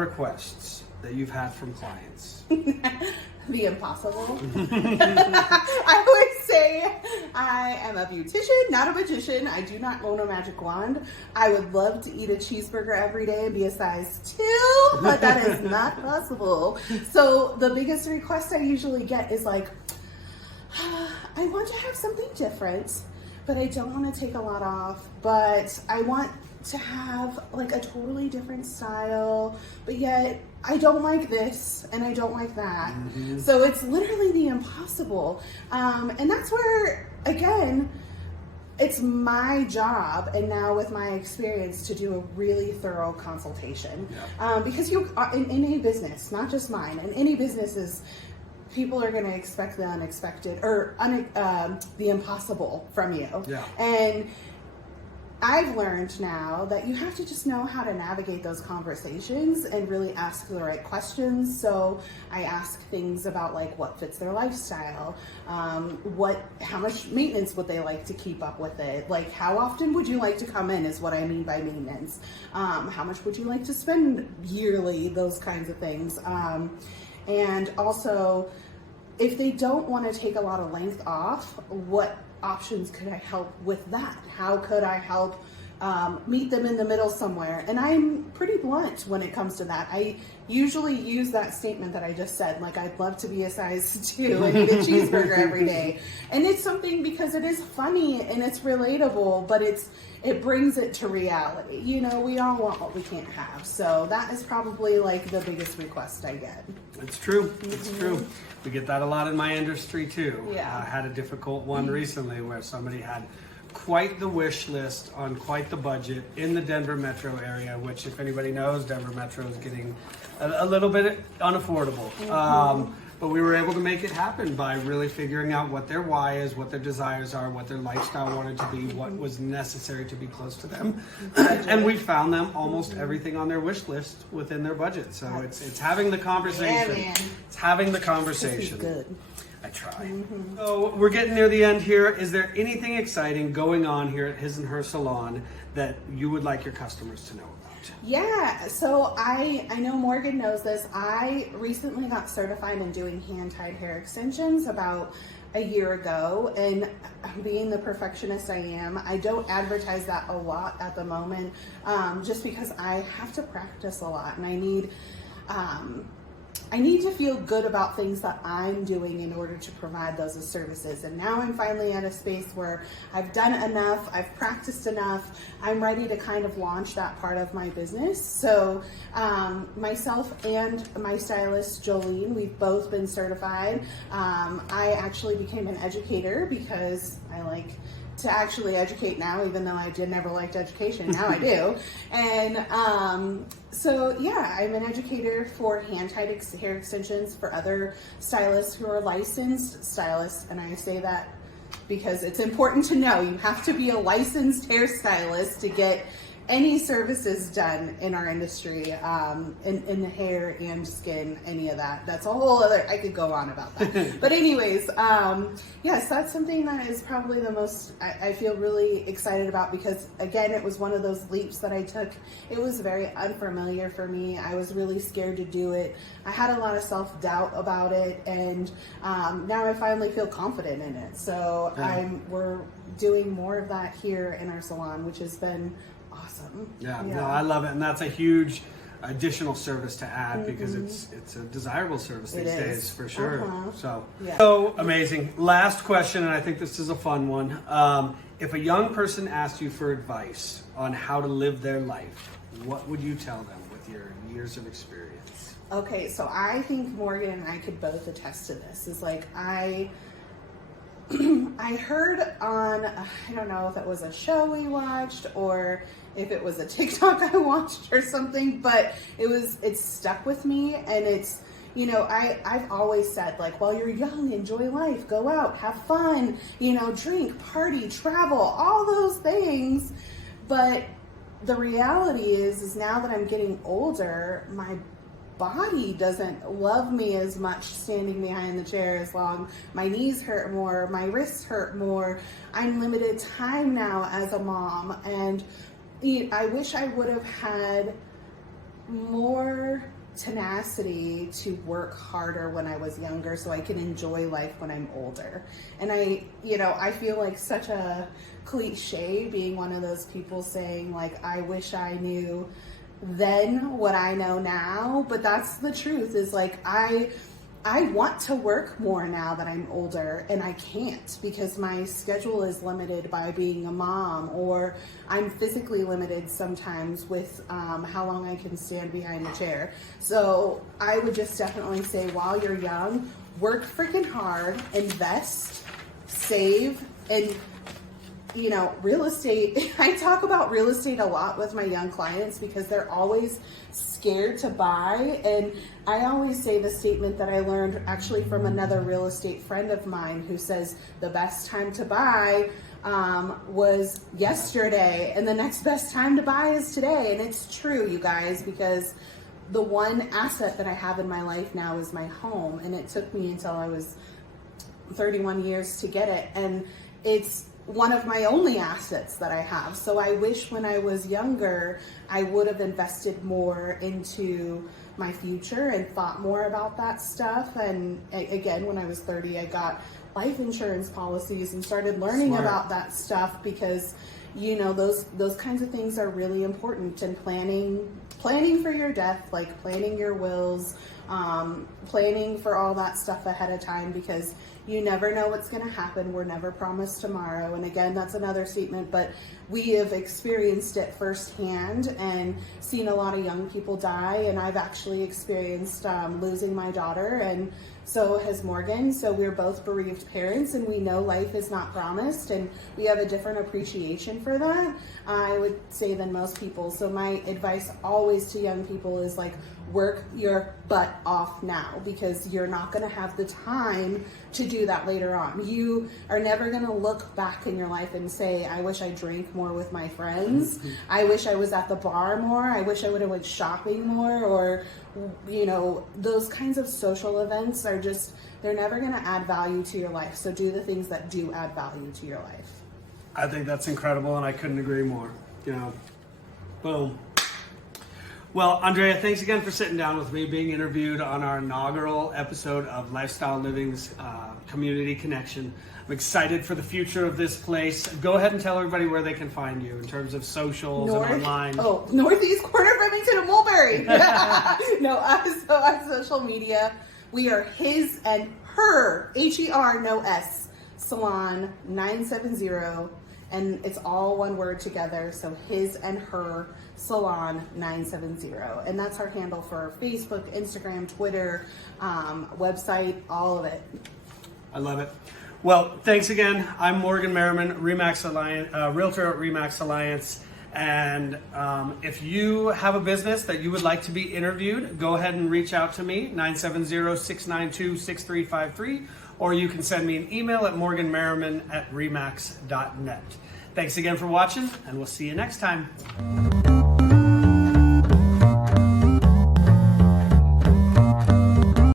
requests that you've had from clients? The impossible. I always say I am a beautician, not a magician. I do not own a magic wand. I would love to eat a cheeseburger every day and be a size 2, but that is not possible. So the biggest request I usually get is like, I want to have something different, but I don't want to take a lot off, but I want to have like a totally different style, but yet I don't like this and I don't like that. So it's literally the impossible. And that's where, again, it's my job, and now with my experience, to do a really thorough consultation. Because you, in any business, not just mine, in any businesses, people are going to expect the unexpected or the impossible from you. And I've learned now that you have to just know how to navigate those conversations and really ask the right questions. So I ask things about like what fits their lifestyle, how much maintenance would they like to keep up with it, like how often would you like to come in is what I mean by maintenance, how much would you like to spend yearly, those kinds of things. And also, if they don't want to take a lot of length off, what options could I help with that? How could I help meet them in the middle somewhere? And I'm pretty blunt when it comes to that. I usually use that statement that I just said, like I'd love to be a size 2 and eat a cheeseburger every day. And it's something because it is funny and it's relatable, but it brings it to reality. You know, we all want what we can't have. So that is probably like the biggest request I get. It's true. It's true. We get that a lot in my industry too. I had a difficult one recently where somebody had quite the wish list on quite the budget in the Denver metro area, which if anybody knows, Denver metro is getting a little bit unaffordable. But we were able to make it happen by really figuring out what their why is, what their desires are, what their lifestyle wanted to be, what was necessary to be close to them. And we found them almost everything on their wish list within their budget. So it's having the conversation. Yeah, man. It's having the conversation. This is good. I try. So we're getting near the end here. Is there anything exciting going on here at His and Her Salon that you would like your customers to know about? Yeah, so I know Morgan knows this. I recently got certified in doing hand-tied hair extensions about a year ago, and being the perfectionist I am, I don't advertise that a lot at the moment, just because I have to practice a lot, and I need to feel good about things that I'm doing in order to provide those as services. And now I'm finally at a space where I've done enough, I've practiced enough, I'm ready to kind of launch that part of my business. So myself and my stylist, Jolene, we've both been certified. I actually became an educator because I like to actually educate now, even though I never liked education. Now I do. And so yeah, I'm an educator for hand-tied hair extensions for other stylists who are licensed stylists. And I say that because it's important to know you have to be a licensed hairstylist to get any services done in our industry, in the hair and skin, any of that. That's a whole other, I could go on about that. But anyways, yes, that's something that is probably the most, I feel really excited about, because again, it was one of those leaps that I took. It was very unfamiliar for me. I was really scared to do it. I had a lot of self-doubt about it, and now I finally feel confident in it. So we're doing more of that here in our salon, which has been awesome. Yeah, no, I love it, and that's a huge additional service to add because it's a desirable service these days for sure. So amazing. Last question, and I think this is a fun one. If a young person asked you for advice on how to live their life, what would you tell them with your years of experience? Okay, so I think Morgan and I could both attest to this. Is like I heard on, I don't know if it was a show we watched or if it was a TikTok I watched or something, but it stuck with me. And it's, you know, I've always said, like, while you're young, enjoy life, go out, have fun, you know, drink, party, travel, all those things. But the reality is now that I'm getting older, my body doesn't love me as much standing behind the chair as long. My knees hurt more, my wrists hurt more. I'm limited time now as a mom, and I wish I would have had more tenacity to work harder when I was younger so I can enjoy life when I'm older. And I feel like such a cliche being one of those people saying like, I wish I knew then what I know now, but that's the truth, is like I want to work more now that I'm older, and I can't because my schedule is limited by being a mom, or I'm physically limited sometimes with how long I can stand behind a chair. So I would just definitely say, while you're young, work freaking hard, invest, save, and real estate. I talk about real estate a lot with my young clients because they're always scared to buy. And I always say the statement that I learned actually from another real estate friend of mine who says the best time to buy was yesterday, and the next best time to buy is today. And it's true, you guys, because the one asset that I have in my life now is my home, and it took me until I was 31 years to get it. And it's one of my only assets that I have. So I wish when I was younger, I would have invested more into my future and thought more about that stuff. And again, when I was 30, I got life insurance policies and started learning about that stuff because, those kinds of things are really important. And planning for your death, like planning your wills, planning for all that stuff ahead of time, because you never know what's going to happen. We're never promised tomorrow. And again, that's another statement, but we have experienced it firsthand and seen a lot of young people die. And I've actually experienced losing my daughter, and so has Morgan. So we're both bereaved parents, and we know life is not promised, and we have a different appreciation for that, I would say, than most people. So my advice always to young people is like, work your butt off now, because you're not going to have the time to do that later on. You are never going to look back in your life and say, I wish I drank more with my friends. I wish I was at the bar more. I wish I would have went shopping more, or, those kinds of social events are just, they're never going to add value to your life. So do the things that do add value to your life. I think that's incredible, and I couldn't agree more. Boom. Well, Andrea, thanks again for sitting down with me, being interviewed on our inaugural episode of Lifestyle Living's Community Connection. I'm excited for the future of this place. Go ahead and tell everybody where they can find you in terms of socials and online. Oh, Northeast corner of Remington and Mulberry. So on social media, we are His and Her, Her, no S, Salon 970, and it's all one word together. So His and Her Salon 970, and that's our handle for Facebook, Instagram, Twitter, website, all of it. I love it. Well, thanks again. I'm Morgan Merriman, Remax Alliance, realtor at Remax Alliance. And if you have a business that you would like to be interviewed, go ahead and reach out to me, 970-692-6353, or you can send me an email at morganmerriman@remax.net. Thanks again for watching, and we'll see you next time.